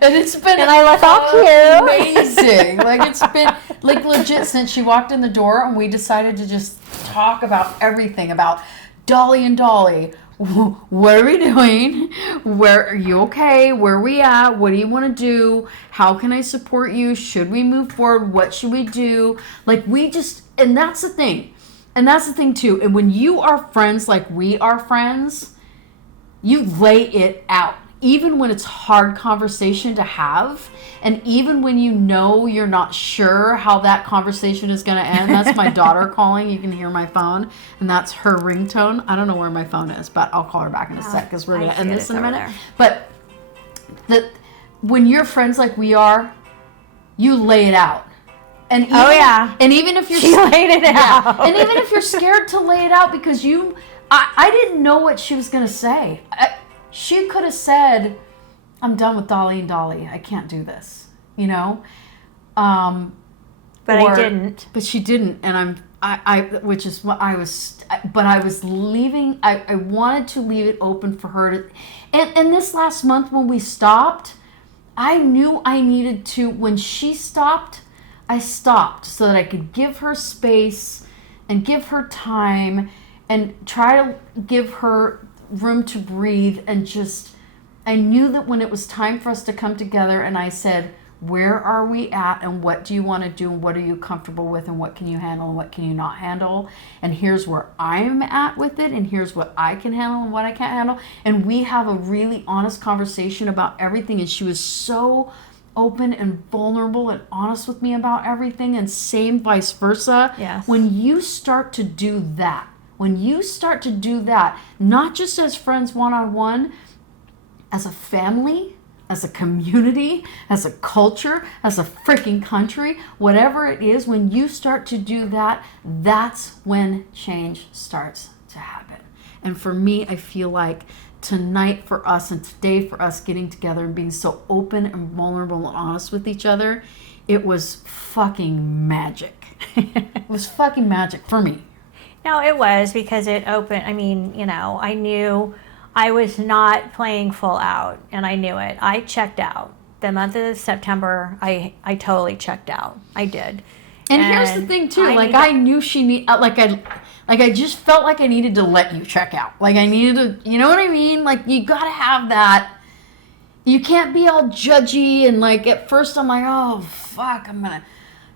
And it's been and I look all cute. Amazing. Like, it's been, like, legit since she walked in the door and we decided to just talk about everything, about Dolly and Dalai. What are we doing? Where are you okay? Where are we at? What do you want to do? How can I support you? Should we move forward? What should we do? Like, and that's the thing. And that's the thing too. And when you are friends like we are friends, you lay it out. Even when it's hard conversation to have, and even when you know you're not sure how that conversation is going to end. That's my daughter calling. You can hear my phone, and that's her ringtone. I don't know where my phone is, but I'll call her back in a sec because we're going to end this in a minute. But when you're friends like we are, you lay it out. And even, and even if she laid it out, and even if you're scared to lay it out because I didn't know what she was going to say. She could have said, "I'm done with Dolly and Dalai. I can't do this," you know. But I didn't. But she didn't, and which is what I was. But I was leaving. I wanted to leave it open for her to. And this last month when we stopped, I knew I needed to. When she stopped, I stopped so that I could give her space and give her time and try to give her room to breathe. And just, I knew that when it was time for us to come together, and I said, where are we at, and what do you want to do, and what are you comfortable with, and what can you handle and what can you not handle, and here's where I'm at with it, and here's what I can handle and what I can't handle. And we have a really honest conversation about everything, and she was so open and vulnerable and honest with me about everything, and same vice versa. Yes. When you start to do that, not just as friends one-on-one, as a family, as a community, as a culture, as a freaking country, whatever it is, when you start to do that, that's when change starts to happen. And for me, I feel like tonight for us and today for us getting together and being so open and vulnerable and honest with each other, it was fucking magic. It was fucking magic for me. No, it was, because it opened, I mean, you know, I knew I was not playing full out, and I knew it. I checked out. The month of September, I totally checked out. I did. And here's the thing too, I knew she need, I just felt like I needed to let you check out. Like I needed to, you know what I mean? Like you gotta have that. You can't be all judgy and like at first I'm like, oh fuck,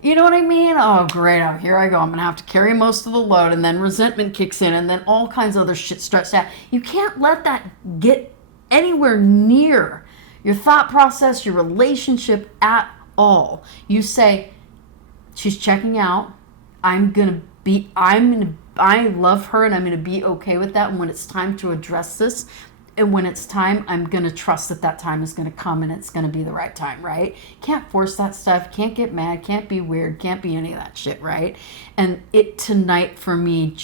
you know what I mean? Oh great, here I go. I'm gonna have to carry most of the load, and then resentment kicks in, and then all kinds of other shit starts out. You can't let that get anywhere near your thought process, your relationship at all. You say, she's checking out. I love her and I'm going to be okay with that. And when it's time to address this, and when it's time, I'm going to trust that time is going to come and it's going to be the right time, right? Can't force that stuff. Can't get mad. Can't be weird. Can't be any of that shit, right? And it tonight for me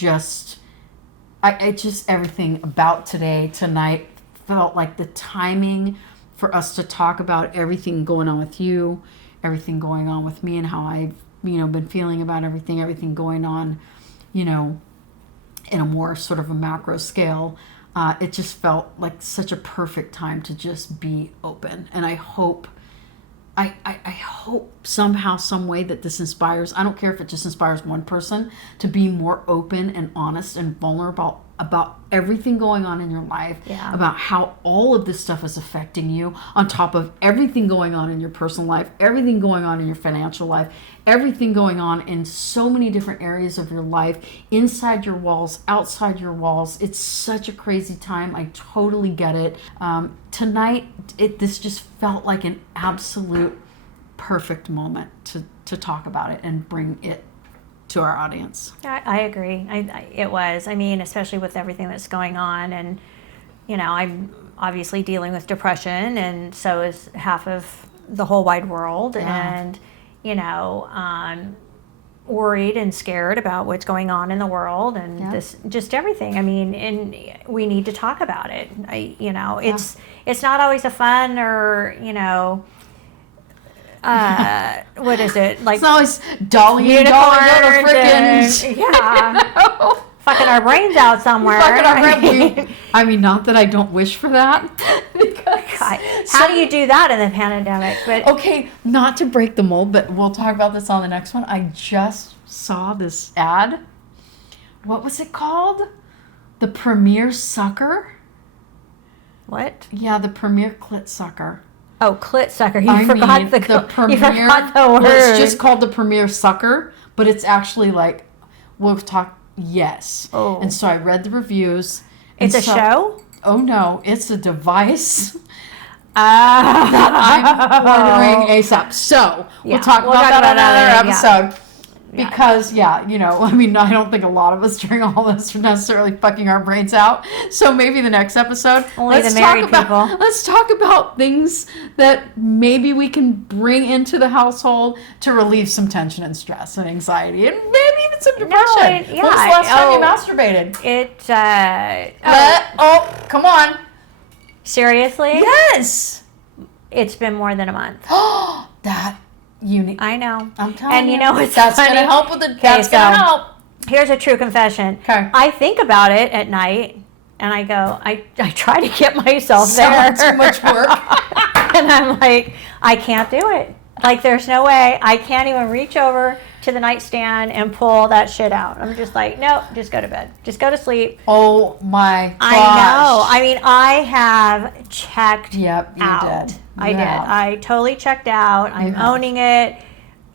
I just, everything about tonight felt like the timing for us to talk about everything going on with you, everything going on with me, and how I've, been feeling about everything going on, in a more sort of a macro scale. It just felt like such a perfect time to just be open. And I hope somehow, some way that this inspires, I don't care if it just inspires one person to be more open and honest and vulnerable about everything going on in your life, about how all of this stuff is affecting you, on top of everything going on in your personal life, everything going on in your financial life, everything going on in so many different areas of your life, inside your walls, outside your walls. It's such a crazy time. I totally get it. Tonight, this just felt like an absolute perfect moment to talk about it and bring it to our audience. I agree. It was. I mean, especially with everything that's going on, and I'm obviously dealing with depression, and so is half of the whole wide world, and I'm worried and scared about what's going on in the world, and this just everything. I mean, and we need to talk about it. It's not always a fun or what is it like? It's always Dolly and Dalai freaking fucking our brains out somewhere. I mean, not that I don't wish for that. How do you do that in the pandemic? But okay, not to break the mold, but we'll talk about this on the next one. I just saw this ad. What was it called? The Premier Sucker. What? Yeah, the Premier Clit Sucker. Oh, clit sucker. You forgot the Premier. You forgot the word. Well, it's just called the Premier Sucker, but it's actually like, we'll talk, yes. Oh. And so I read the reviews. It's a show? Oh, no. It's a device that I'm ordering ASAP. So we'll talk about that on another episode. Because, I don't think a lot of us during all this are necessarily fucking our brains out. So maybe the next episode, let's talk about things that maybe we can bring into the household to relieve some tension and stress and anxiety and maybe even some depression. When was the last time you masturbated? Come on. Seriously? Yes. It's been more than a month. I know. I'm telling you. And it's that's funny. Gonna help with it. That's gonna help. Here's a true confession. Okay. I think about it at night, and I go, I try to get myself there. Too much work. And I'm like, I can't do it. Like, there's no way. I can't even reach over to the nightstand and pull that shit out. I'm just like, no, just go to bed. Just go to sleep. Oh my gosh. I know. I mean, I have checked out. Did. I did. I totally checked out. I'm owning it.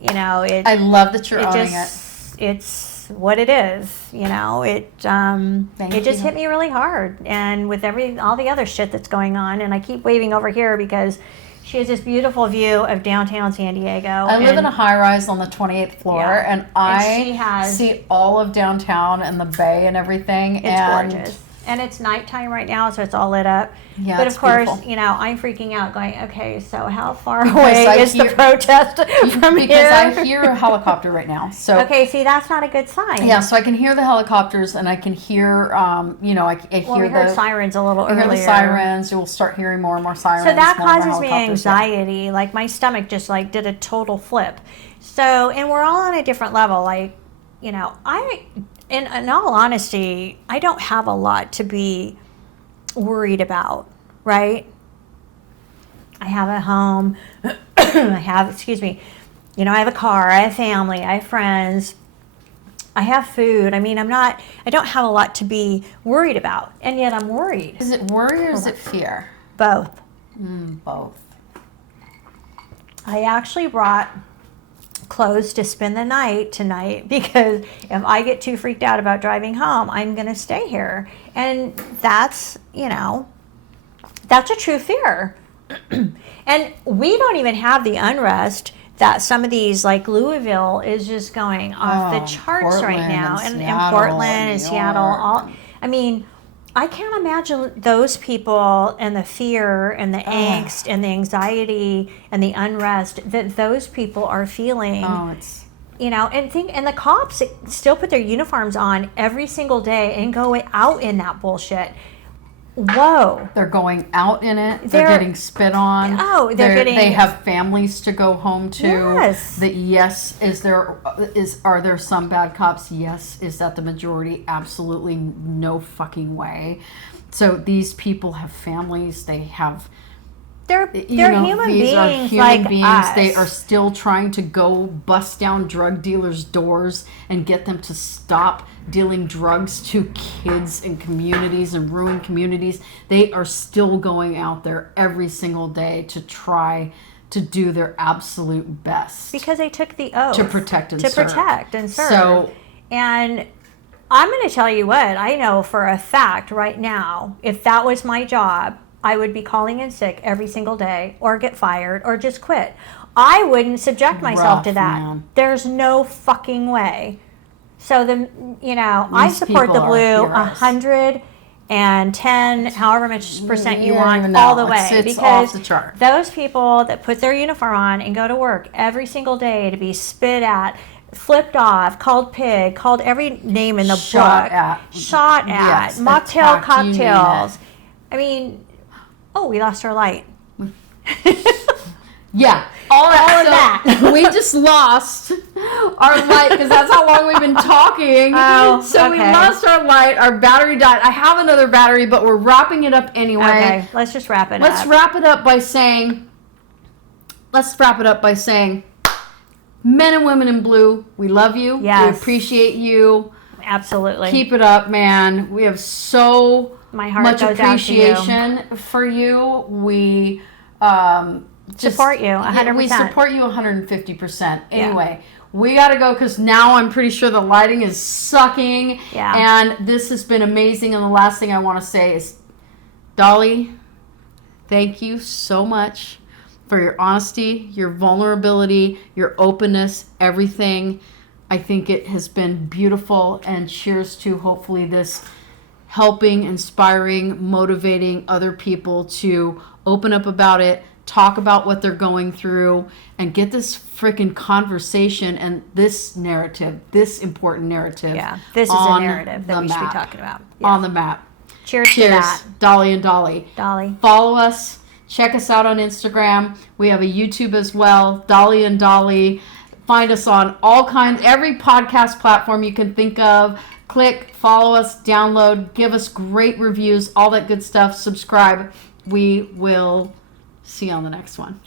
I love that you're owning it. It's what it is. It just hit me really hard. And with all the other shit that's going on, and I keep waving over here because she has this beautiful view of downtown San Diego. I live in a high-rise on the 28th floor, and I see all of downtown and the bay and everything. It's gorgeous. And it's nighttime right now, so it's all lit up. Yeah, but of course, beautiful. I'm freaking out going, okay, so how far away is the protest from here? Because I hear a helicopter right now. So okay, see, that's not a good sign. Yeah, so I can hear the helicopters, and I can hear, I hear we heard sirens a little earlier. I hear the sirens. You'll start hearing more and more sirens. So that causes me anxiety. Like, my stomach just, did a total flip. So, and we're all on a different level. In all honesty, I don't have a lot to be worried about, right? I have a home. I have, I have a car. I have family. I have friends. I have food. I mean, I don't have a lot to be worried about, and yet I'm worried. Is it worry or is it fear? Both. Both. I actually brought clothes to spend the night tonight because if I get too freaked out about driving home, I'm going to stay here. And that's, that's a true fear. And we don't even have the unrest that some of these, like Louisville, is just going off the charts right now. And Portland and Seattle. I can't imagine those people and the fear and the angst and the anxiety and the unrest that those people are feeling. And the cops still put their uniforms on every single day and go out in that bullshit. Whoa. They're going out in it. They're getting spit on. Oh, they have families to go home to. Yes. Are there some bad cops? Yes. Is that the majority? Absolutely no fucking way. So these people have families. They have They're human beings. Are human like beings. Us. They are still trying to go bust down drug dealers' doors and get them to stop dealing drugs to kids and communities and ruin communities. They are still going out there every single day to try to do their absolute best. Because they took the oath. To protect and serve. So, and I'm going to tell you what, I know for a fact right now, if that was my job, I would be calling in sick every single day or get fired or just quit. I wouldn't subject myself to that. Man. There's no fucking way. So I support the blue 110, however much percent you want, all the way. It's because off the chart. Those people that put their uniform on and go to work every single day to be spit at, flipped off, called pig, called every name in the book, shot at, yes, mocktail cocktails. We lost our light. Yeah, all of that. We just lost our light because that's how long we've been talking. We lost our light. Our battery died. I have another battery, but we're wrapping it up anyway. Okay, let's just wrap it up. Let's wrap it up by saying, men and women in blue, we love you. Yes. We appreciate you. Absolutely. Keep it up, man. We have so My heart much goes appreciation for you. We support you 100%. We support you 150%. Anyway, we got to go because now I'm pretty sure the lighting is sucking. Yeah. And this has been amazing. And the last thing I want to say is, Dolly, thank you so much for your honesty, your vulnerability, your openness, everything. I think it has been beautiful, and cheers to hopefully this helping, inspiring, motivating other people to open up about it, talk about what they're going through, and get this freaking conversation and this narrative, this important narrative. Yeah, this is a narrative that we should be talking about. Yeah. On the map. Cheers to that. Dolly and Dolly. Dolly. Follow us. Check us out on Instagram. We have a YouTube as well, Dolly and Dolly. Find us on every podcast platform you can think of. Click, follow us, download, give us great reviews, all that good stuff. Subscribe. We will see you on the next one.